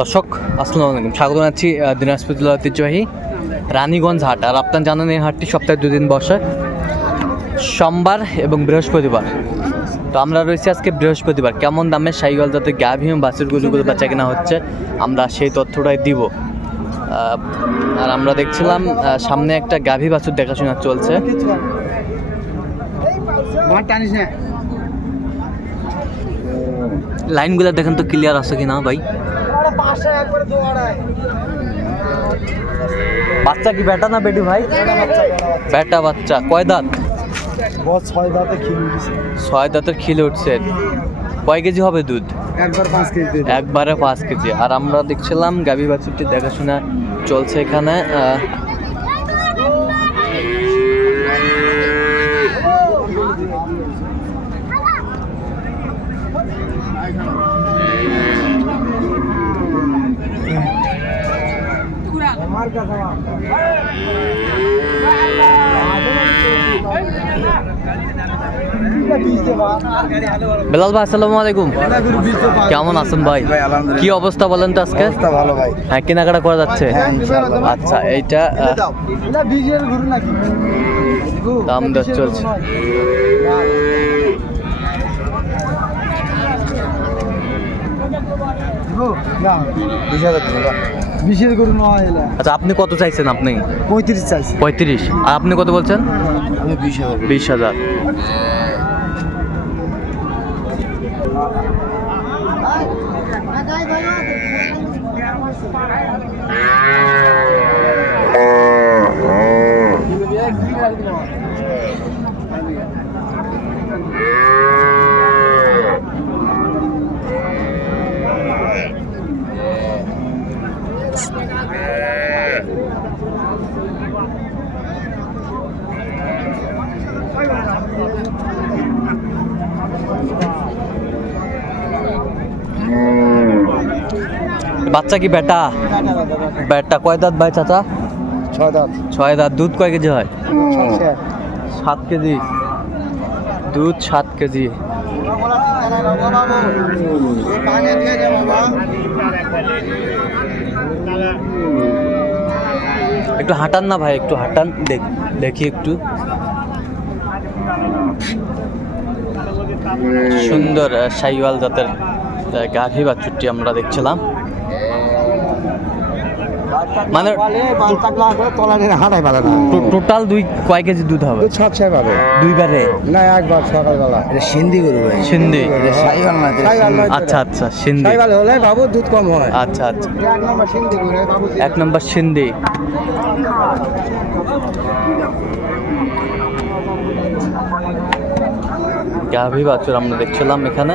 দর্শক আসসালামু আলাইকুম। স্বাগত জানাচ্ছি দিনাজপুর জেলার ঐতিহ্যবাহী রানীগঞ্জ হাট। আর আপনার জানেন এই হাটটি সপ্তাহে দুদিন বসে। সোমবার এবং বৃহস্পতিবার। তো আমরা রয়েছি আজকে বৃহস্পতিবার। কেমন দামে সাইকেল যাতে গাভী এবং বাছুর গুলোগুলো বেচা কেনা হচ্ছে আমরা সেই তথ্যটাই দিব। আর আমরা দেখছিলাম সামনে একটা গাভী বাছুর দেখাশোনা চলছে। লাইনগুলো দেখেন তো ক্লিয়ার আছে কি না ভাই? বাচ্চা কি বেটা না বেটি ভাই? বেটা বাচ্চা কয় দাঁত? ছয় দাঁতে খিলি দিছে ছয় দাঁতের খিলে উঠছে। কয় কেজি হবে দুধ? একবার পাঁচ কেজি একবারে পাঁচ কেজি। আর আমরা দেখছিলাম গাভী বাছুরটি দেখাশোনা চলছে এখানে। বেলাল ভাই আসসালামু আলাইকুম। কেমন আছেন ভাই? কি অবস্থা বলেন তো আজকে? ভালো ভাই। হ্যাঁ কেনাকাটা করা যাচ্ছে? হ্যাঁ, আচ্ছা এইটা দাম দর চলছে। বিশ হাজার বিশের গরু নয় এলা। আচ্ছা আপনি কত চাইছেন আপনি? পঁয়ত্রিশ চাইছি। পঁয়ত্রিশ। আর আপনি কত বলছেন? আমি বিশ হাজার বিশ হাজার। বাচ্চা কি বেটা? বেটা কয় দাঁত ভাই চাচা? ছয় দাঁত। ছয় দাঁত। দুধ কয় কেজি হয়? সাত কেজি। দুধ সাত কেজি। একটু হাঁটান না ভাই একটু হাঁটান। দেখ দেখি একটু। সুন্দর শাহিওয়াল জাতের গাভী বাছুরটি আমরা দেখছিলাম। মানে হাঁটাই পারে না টো- টোটাল দুই কয় কেজি দুধ হবে? সব ছয় পাবে দুইবারে না একবার সকালবেলা। এটা সিন্ধি গরু ভাই। সিন্ধি? আচ্ছা আচ্ছা সিন্ধি। হলে বাবু দুধ কম হয়। আচ্ছা আচ্ছা। এক নম্বর সিন্ধি গরু বাবু এক নম্বর সিন্ধি। গাভী বাছুর আমরা দেখছিলাম এখানে।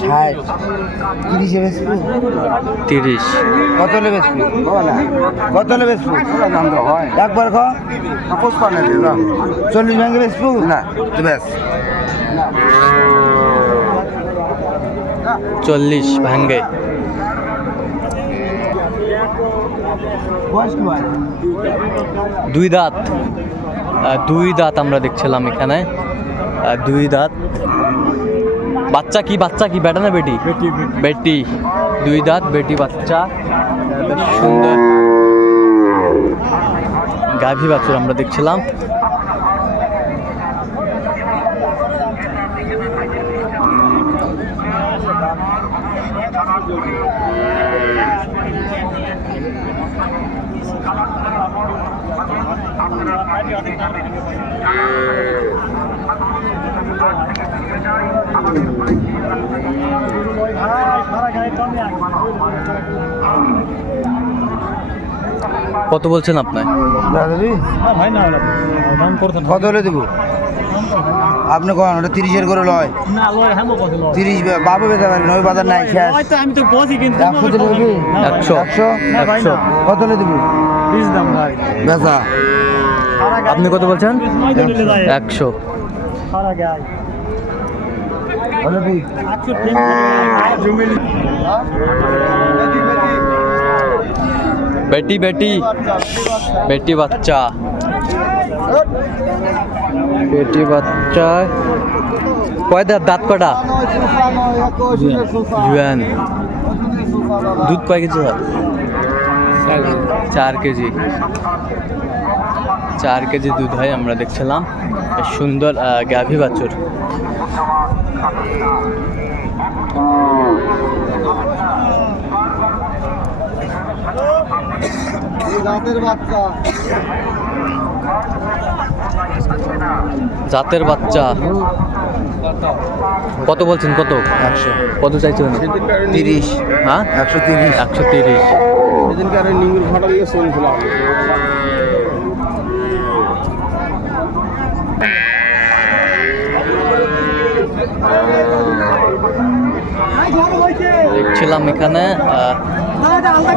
ষাট। তিরিশে বেসবো তিরিশ। কত হলে বেসবো কত হলে বেসবো দাম তো হয় একবার খ। চল্লিশ ব্যাংকে বেসবো না তো বেশ চল্লিশ ভাঙ্গে দুই দাঁত। দুই দাঁত আমরা দেখছিলাম এখানে। দুই দাঁত। বাচ্চা কি বাচ্চা কি? বেটা না বেটি? বেটি দুই দাঁত বেটি বাচ্চা। সুন্দর। গাভী বাছুর আমরা দেখছিলাম। কত বলছেন আপনার কত হলে দেবো? আপনি কন ওটা তিরিশের করে লয়। তিরিশ বাবু বেচা পারবেন ওই বাজার নাই আমি তো বসি কিন্তু একশো। একশো? একশো। কত হলে দেবো? বেচা। আপনি কত বলছেন? একশো। বেটি বেটি। বেটি বাচ্চা। বেটি বাচ্চা। কয় দাঁত? দাঁত কটা জুয়ান। দুধ কয় কেজি। চার কেজি। চার কেজি দুধ হয় আমরা দেখছিলাম। সুন্দর গাভী বাছুর। জাতের বাচ্চা। কত বলছেন কত? একশো। কত চাইছেন তিরিশ। হ্যাঁ? একশো তিরিশ। একশো তিরিশ। দেখছিলাম এখানে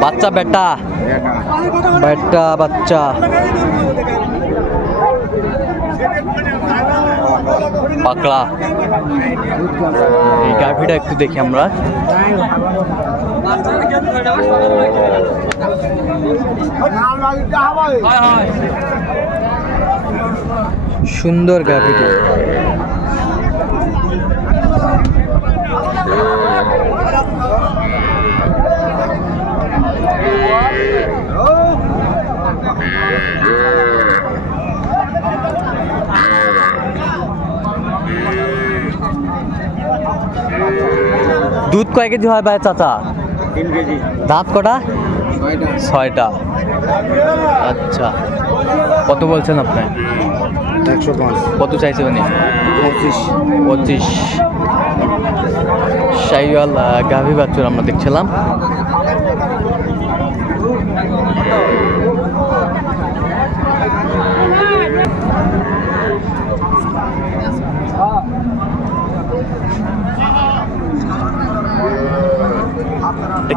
বাচ্চা বেটা বেটা বাচ্চা। পাকড়া। এই গাভিটা একটু দেখি আমরা। সুন্দর গাভিটি। দুধ কয় কেজি হয় ভাই চাচা? তিন কেজি। দাঁত কটা? ছয়টা। আচ্ছা। কত বলছেন আপনি? একশো পাঁচ। কত চাইছে উনি? পঁচিশ। পঁচিশ। শাইওয়াল গাভী বাচ্চুর আমরা দেখছিলাম।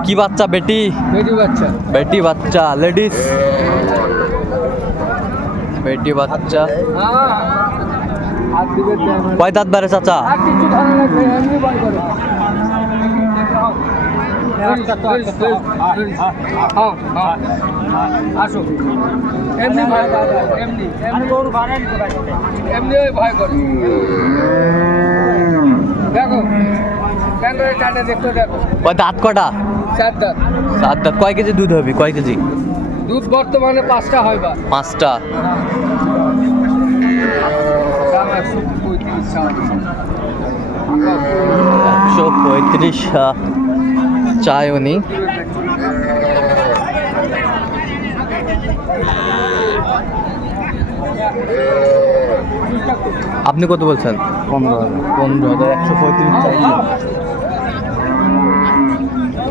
কি বাচ্চা বেটি? বেটি বাচ্চা। বেটি বাচ্চা লেডিস? বেটি বাচ্চা। দিবে কয় দাঁত বারে চাচা আর কিছু ধরা লাগবে এমনি বাই করে আসো। এমনি ভয় করে এমনি এমনি। গরু ভাড়াই এমনি ওই ভয় করে। দেখো ক্যামেরা টানে দেখতে দেখো। কয় দাঁত কটা? চার দাঁত। সাত দাঁত। কয় কেজি দুধ হবে? কয় কেজি? দুধ বর্তমানে পাঁচটা হয় বা। পাঁচটা। একশো পঁয়ত্রিশ চাল একশো পঁয়ত্রিশ আহ, চায় উনি। আপনি কত বলছেন? পনেরো পনেরো হাজার। একশো পঁয়ত্রিশ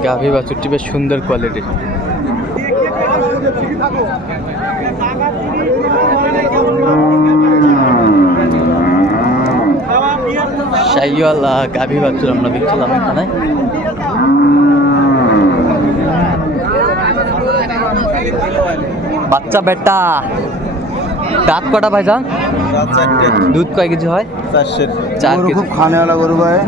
গাভী বাছুরটি বেশ সুন্দর কোয়ালিটির শাইওয়াল আহ, গাভী বাছুর আমরা দেখছিলাম এখানে। বাচ্চা বেটা। দাঁত কটা ভাইজান দুধ কয় কিছু হয়? চার কেজি। খুব খানেওয়ালা গরু ভাই।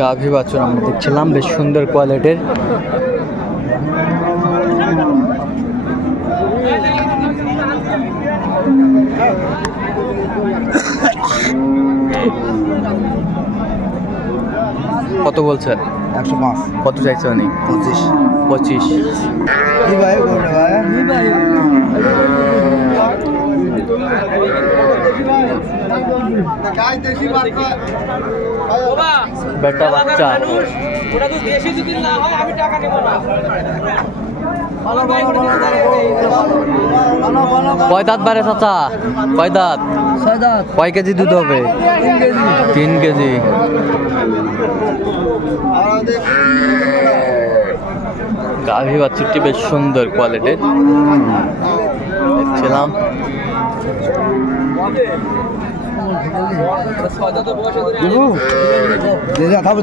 গাভী বাছুর আমরা দেখছিলাম বেশ সুন্দর কোয়ালিটির কত বলছেন একশো পাঁচ। কত চাইছে উনি? পঁচিশ। পঁচিশ। কি ভাই গরু ভাই বেটা বাচ্চা কয় দাঁত বারে চাচা? কয় দাঁত? কয় কেজি দুধ হবে? তিন কেজি। গাভী বাছুরটি বেশ সুন্দর কোয়ালিটির দেখছিলাম। দিবু দে যা থাকবে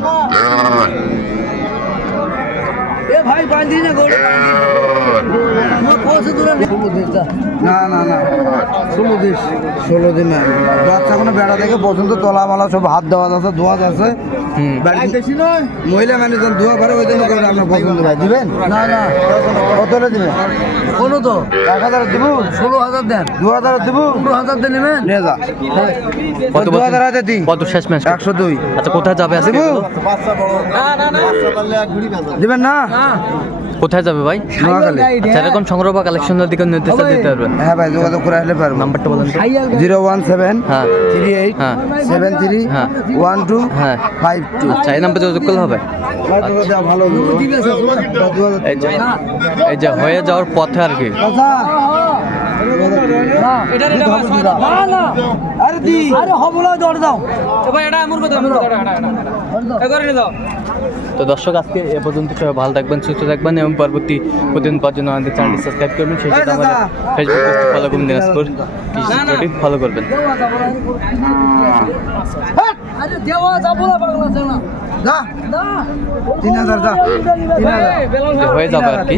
네. ভাই বাঁধি না গোড়ে না। না না ষোলো দিন ষোলো দিন বাচ্চা কোনো বেড়া দেখে পছন্দ তলা মালা সব হাত দেওয়া আছে ধোয়া আছে। মহিলা ধোয়া পারে ওই জন্য করে আপনার পছন্দ ভাই দিবেন? না না। কত দিবেন? কোনো তো। এক হাজার দিব। ষোলো হাজার দেন। দু হাজার দিব। দু হাজার দেন নেবেন? নিয়ে যা। কত দু হাজার হাজার দিই। কত শেষ ম্যাচ? একশো দুই। আচ্ছা কোথায় যাবে দিব? দিবেন না। কোথায় যাবে ভাই? নোয়াখালী। আচ্ছা এরকম সংগ্রহ বা কালেকশনের দিকে নির্দেশ দিতে পারবেন? হ্যাঁ ভাই যোগাযোগ করে আসলে পারব। নাম্বারটা বলেন জিরো ওয়ান সেভেন হ্যাঁ। থ্রি এইট হ্যাঁ। সেভেন থ্রি হ্যাঁ। ওয়ান টু হ্যাঁ। Five two. আচ্ছা এই নাম্বারে যোগাযোগ করলে হবে? ভালো এই যে হয়ে যাওয়ার পথে আর কি। আরে দি আরে হবলা দৌড় দাও। তো দর্শক আজকে এ পর্যন্ত সবাই ভালো থাকবেন সুস্থ থাকবেন এবং পরবর্তী প্রতিদিন পাওয়ার জন্য আমাদের চ্যানেলটি সাবস্ক্রাইব করবেন। সেই সাথে আমাদের ফেসবুক পেজটি ফলো করুন দিনাজপুর কৃষি ফলো করবেন। আরে দেওয়া যাব না বাংলা জানা যা তিন হাজার যা তিন হাজার। হয়ে যাবে আর কি।